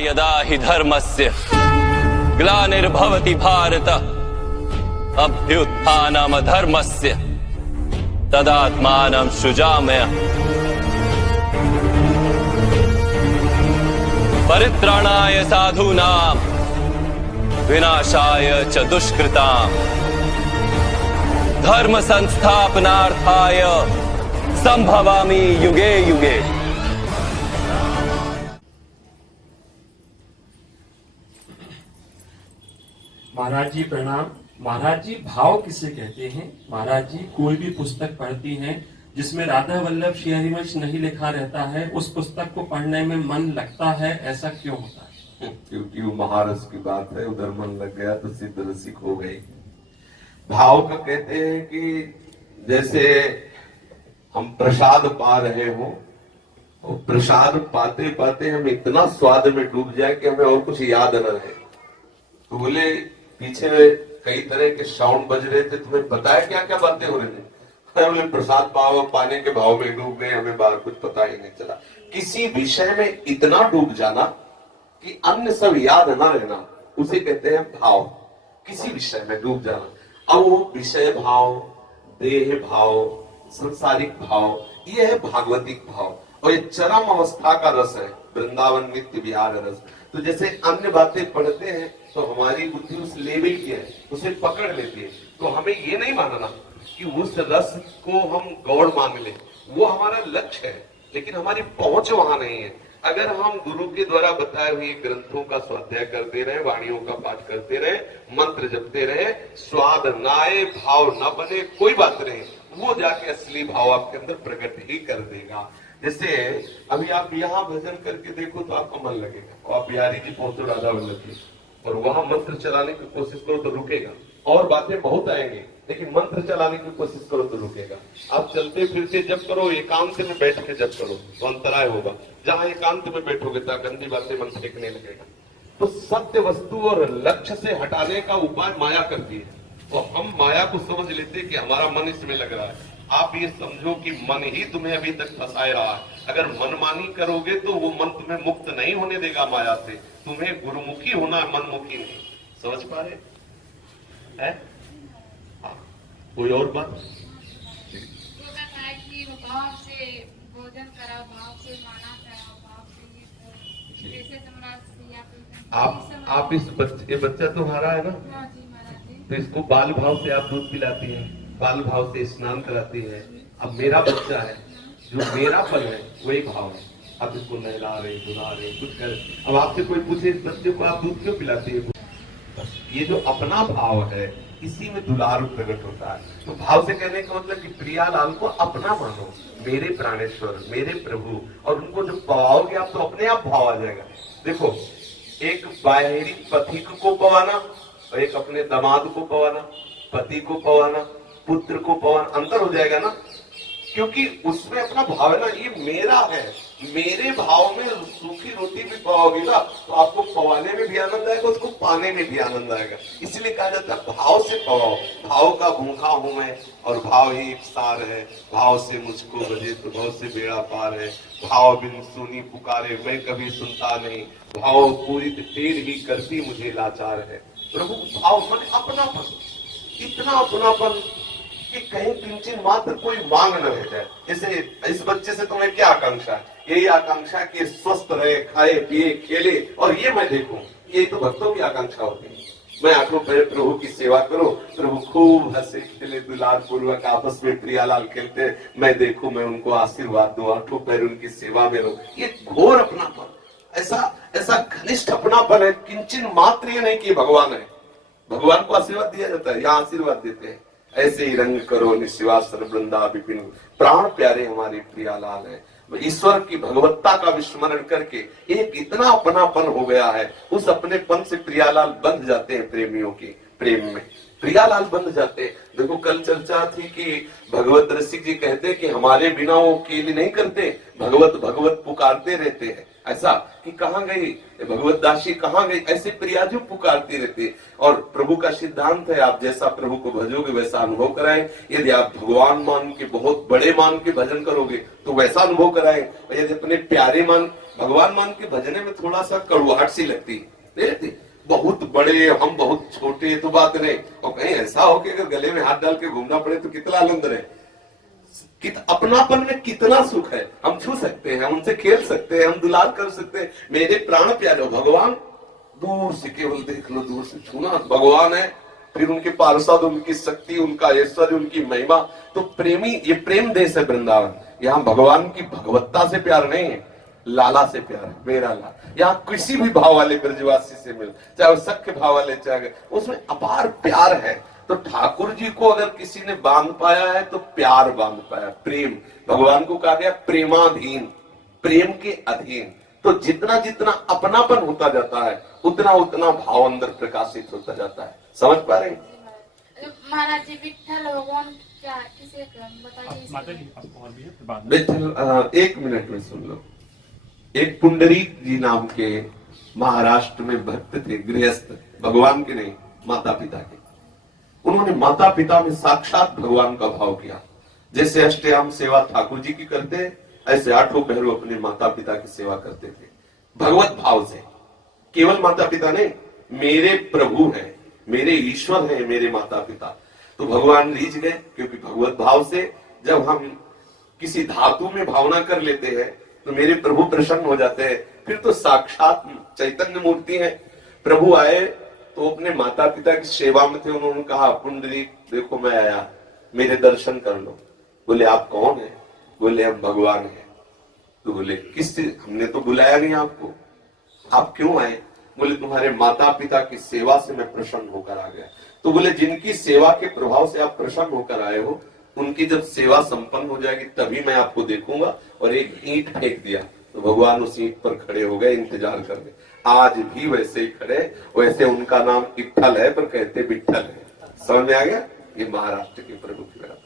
यदा हि धर्मस्य ग्लानिर्भवति भारत अभ्युत्थानमधर्मस्य तदात्मानं सृजाम्यहम्। परित्राणाय साधूनां विनाशाय च दुष्कृताम् धर्म संस्थापनार्थाय संभवामि युगे युगे। महाराज जी प्रणाम। महाराज जी भाव किसे कहते हैं? महाराज जी कोई भी पुस्तक पढ़ती हैं जिसमें राधा वल्लभ श्री हरिवंश नहीं लिखा रहता है, उस पुस्तक को पढ़ने में मन लगता है, ऐसा क्यों होता है? क्योंकि वो महारस की बात है, उधर मन लग गया तो सिद्ध रसिक हो गई। भाव का कहते हैं कि जैसे हम प्रसाद पा रहे हो और प्रसाद पाते पाते हम इतना स्वाद में डूब जाए कि हमें और कुछ याद न रहे। तो बोले पीछे कई तरह के साउंड बज रहे थे, तुम्हें पता है क्या क्या बातें हो रही थी? बोले प्रसाद पाव पाने के भाव में डूब गए, हमें बाहर कुछ पता ही नहीं चला। किसी विषय में इतना डूब जाना कि अन्य सब याद ना रहना, उसे कहते हैं भाव। किसी विषय में डूब जाना। अब वो विषय भाव, देह भाव, संसारिक भाव, ये है भागवतिक भाव और ये चरम अवस्था का रस है, वृंदावन नित्य विहार रस। तो जैसे अन्य बातें पढ़ते हैं तो हमारी बुद्धि उस लेवल की है, उसे पकड़ लेती है। तो हमें ये नहीं मानना कि उस रस को हम गौड़ मान ले, वो हमारा लक्ष्य है, लेकिन हमारी पहुंच वहां नहीं है। अगर हम गुरु के द्वारा बताए हुए ग्रंथों का स्वाध्याय करते रहे, वाणियों का पाठ करते रहे, मंत्र जपते रहे, स्वाद ना आए, भाव ना बने, कोई बात नहीं, वो जाके असली भाव आपके अंदर प्रकट ही कर देगा। जैसे अभी आप यहाँ भजन करके देखो तो आपका मन लगेगा, और आप बिहारी जी पहुंचो राधा वल्लभ जी और वहां मंत्र चलाने की कोशिश करो तो रुकेगा, और बातें बहुत आएंगी, लेकिन मंत्र चलाने की कोशिश करो तो रुकेगा। आप चलते फिरते जब करो, एकांत में बैठ के जब करो तो अंतराय होगा। जहां एकांत में बैठोगे तो गंदी बातें मन फेंकने लगेगा। तो सत्य वस्तु और लक्ष्य से हटाने का उपाय माया करती है, तो हम माया को समझ लेते कि हमारा मन इसमें लग रहा है। आप ये समझो कि मन ही तुम्हें अभी तक फंसाए रहा है। अगर मनमानी करोगे तो वो मन तुम्हें मुक्त नहीं होने देगा माया से। तुम्हें गुरुमुखी होना है, मनमुखी नहीं। समझ पा रहे हैं? कोई और बात? भाव से भोजन करा, भाव से माना करा, भाव से ये आप इस बच्चा तुम्हारा है ना? हाँ जी महाराज जी। तो इसको बाल भाव से आप दूध पिलाती हैं, बाल भाव से स्नान कराती है। अब मेरा बच्चा है, जो मेरा फल है वही भाव है। आप इसको नहला रहे, धुला रहे, कुछ कर। अब आपसे कोई पूछे इस बच्चे को आप दूध क्यों पिलाती है? ये जो अपना भाव है, इसी में दुलार प्रकट होता है। तो भाव से कहने का मतलब कि प्रियालाल को अपना मानो, मेरे प्राणेश्वर, मेरे प्रभु, और उनको जब पवाओगे आप तो अपने आप भाव आ जाएगा। देखो, एक बाहरी पथिक को पवाना और एक अपने दामाद को पवाना, पति को पवाना, पुत्र को पवाना, अंतर हो जाएगा ना, क्योंकि उसमें अपना भाव है ना, ये मेरा है। मेरे भाव में सूखी रोटी भी पाओगे ना तो आपको पवाने में भी आनंद आएगा, उसको पाने में भी आनंद आएगा। इसलिए कहा जाता है भाव से पवाओ। भाव का भूखा हूं मैं और भाव ही एक सार है। भाव से मुझको बजे तो भाव से बेड़ा पार है। भाव बिन सुनी पुकारे मैं कभी सुनता नहीं। भाव पूरी तेर ही करती मुझे लाचार है। प्रभु भाव मन अपनापन, इतना अपनापन कि कहीं किंचन मात्र कोई मांग न रह जाए। जैसे इस बच्चे से तुम्हें क्या आकांक्षा है? यही आकांक्षा कि स्वस्थ रहे, खाए पिए खेले और ये मैं देखूं। ये तो भक्तों की आकांक्षा होती है। मैं आंखों पर प्रभु की सेवा करो, प्रभु खूब हंसे खेले दुलार पूर्वक आपस में प्रियालाल खेलते, मैं देखूं, मैं उनको आशीर्वाद दूं, आंखों पर उनकी सेवा में रहूं। ये घोर अपनापन, ऐसा घनिष्ठ अपनापन है। किंचन मात्र ये नहीं कि भगवान है, भगवान को आशीर्वाद दिया जाता है, यहाँ आशीर्वाद देते हैं। ऐसे ही रंग करो निशिवासर वृंदा विपिन। प्राण प्यारे हमारे प्रियालाल है। ईश्वर की भगवत्ता का विस्मरण करके एक इतना अपनापन हो गया है, उस अपनेपन से प्रियालाल बंध जाते हैं। प्रेमियों के प्रेम में प्रियालाल बंध जाते हैं। देखो कल चर्चा थी कि भगवत रसिक जी कहते कि हमारे बिना वो केली नहीं करते, भगवत भगवत पुकारते रहते हैं। ऐसा कि कहाँ गई भगवत दासी, कहाँ गई, ऐसे प्रियाजू पुकारती रहती। और प्रभु का सिद्धांत है, आप जैसा प्रभु को भजोगे वैसा अनुभव कराएं। यदि आप भगवान मान के, बहुत बड़े मान के भजन करोगे तो वैसा अनुभव कराएं। और यदि अपने प्यारे मान भगवान मान के भजने में थोड़ा सा कड़वाहट सी लगती नहीं रहती। बहुत बड़े हम बहुत छोटे तो बात नहीं, और कहीं ऐसा हो कि अगर गले में हाथ डाल के घूमना पड़े तो कितना आनंद रहे। अपनापन में कितना सुख है। हम छू सकते हैं, उनसे खेल सकते हैं, हम दुलार कर सकते हैं। मेरे प्राण प्यारे भगवान दूर से केवल देख लो, दूर से छूना भगवान है। फिर उनके पार्षद, उनकी शक्ति, उनका ऐश्वर्य, उनकी महिमा। तो प्रेमी, ये प्रेम देश है वृंदावन। यहाँ भगवान की भगवत्ता से प्यार नहीं है, लाला से प्यार है, मेरा लाल। यहाँ किसी भी भाव वाले ब्रजवासी से मिल, चाहे वो सख्य भाव वाले, चाहे उसमें अपार प्यार है। तो ठाकुर जी को अगर किसी ने बांध पाया है तो प्यार बांध पाया, प्रेम। भगवान को कहा गया प्रेमाधीन, प्रेम के अधीन। तो जितना जितना अपनापन होता जाता है उतना उतना भाव अंदर प्रकाशित होता जाता है। समझ पा रहे हैं महाराज जी? विठ्ठल भगवान क्या किसे बताइए? माता जी आपको और भी है, फिर बाद में। विठ्ठल, एक मिनट में सुन लो। एक पुंडरीक जी नाम के महाराष्ट्र में भक्त थे, गृहस्थ, भगवान के नहीं, माता पिता के। उन्होंने माता पिता में साक्षात भगवान का भाव किया। जैसे अष्टयाम सेवा ठाकुर जी की करते, ऐसे आठों पहलू अपने माता पिता की सेवा करते थे भगवत भाव से। केवल माता पिता नहीं, मेरे प्रभु हैं, मेरे ईश्वर हैं मेरे माता पिता। तो भगवान रीझ गए, क्योंकि भगवत भाव से जब हम किसी धातु में भावना कर लेते हैं तो मेरे प्रभु प्रसन्न हो जाते हैं। फिर तो साक्षात चैतन्य मूर्ति है। प्रभु आए तो अपने माता पिता की सेवा में थे। उन्होंने कहा, पुंडरीक देखो मैं आया, मेरे दर्शन कर लो। बोले आप कौन है? बोले हम भगवान हैं। तो बोले किससे? हमने तो बुलाया नहीं आपको, आप क्यों आए? बोले तुम्हारे माता पिता की सेवा से मैं प्रसन्न होकर आ गया। तो बोले जिनकी सेवा के प्रभाव से आप प्रसन्न होकर आए हो, उनकी जब सेवा संपन्न हो जाएगी तभी मैं आपको देखूंगा। और एक ईंट फेंक दिया तो भगवान उस ईंट पर खड़े हो गए, इंतजार कर गए। आज भी वैसे ही खड़े। वैसे उनका नाम इट्ठल है पर कहते बिट्ठल है। समझ में आ गया? ये महाराष्ट्र के प्रभु की बात।